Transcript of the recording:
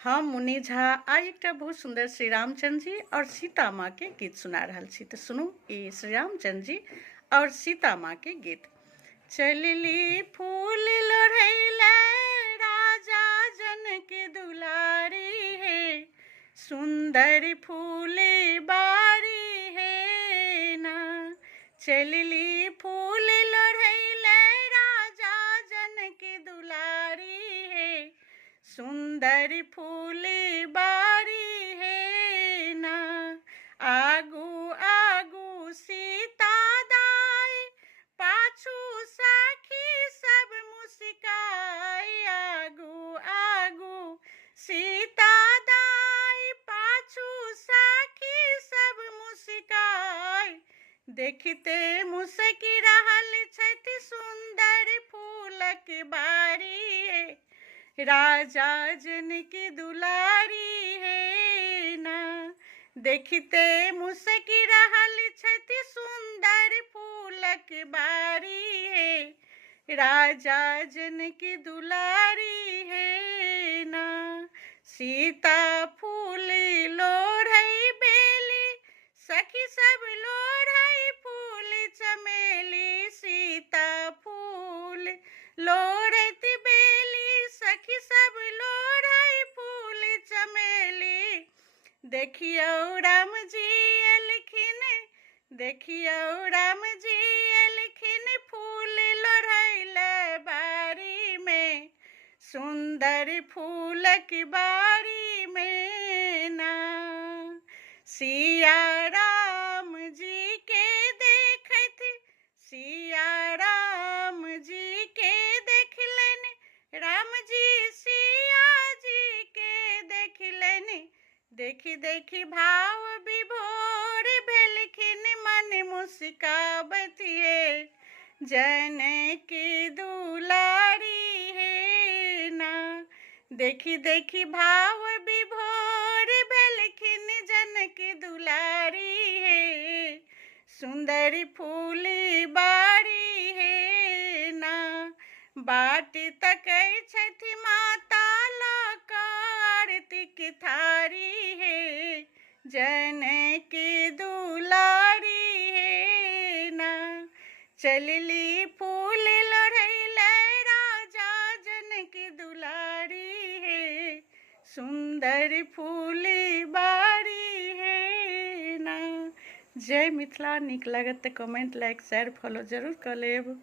हम मुनि झा आई एक बहुत सुंदर श्री रामचंद्र जी और सीता माँ के गीत सुना रहा छी। तो सुनू ये श्री रामचंद्र जी और सीता माँ के गीत। चलली फूल लोढ़ैले राजा जनक दुलारी है, सुंदर फूल बारी है ना। चलली फूल लोढ़ैले राजा जनक दुलारी है, सुंदर फूल बारी है ना। आगू आगू सीता दाई, पाछू सखी सब मुस्काई। आगू आगू सीता दाई, पाछू सखी सब मुस्काई। देखते मुस्की रहल छथि, सुंदर फूलक बारी है, राजा जनक दुलारी है ना। देखते मुस्की रहल छथि, सुंदर फूलक बारी है, राजा जनक दुलारी है ना। सीता फूल लोढ़ई बेली, सखी सब लोढ़ई फूल चमेली। सीता फूल लोढ़त बेली, सखी सब लोढ़ई फूल चमेली। देखियो राम जी एलखिन, देखियो राम जी एलखिन, फूल लोढ़ैले बारी में, सुंदर फूलक बारी में ना। सिया राम जी के देखत, सिया राम जी के देखलन, राम जी सिया जी के देखलन। देखी देखी भाव विभोर भेलखिन, मन मुस्काबत है, जनक दुलारी है ना। देखी देखी भाव विभोर भेलखिन, जनक दुलारी है, सुंदर फूल बारी है ना। बाट तकै छथि माता, लऽ आरती की थारी है, जनक दुलारी है ना। चलली फूल लोढ़ैले राजा जनक दुलारी है, सुंदर फूल बारी है ना। जय मिथिला। नीक लागत तो कमेंट, लाइक, शेयर, फॉलो जरूर कर लेब।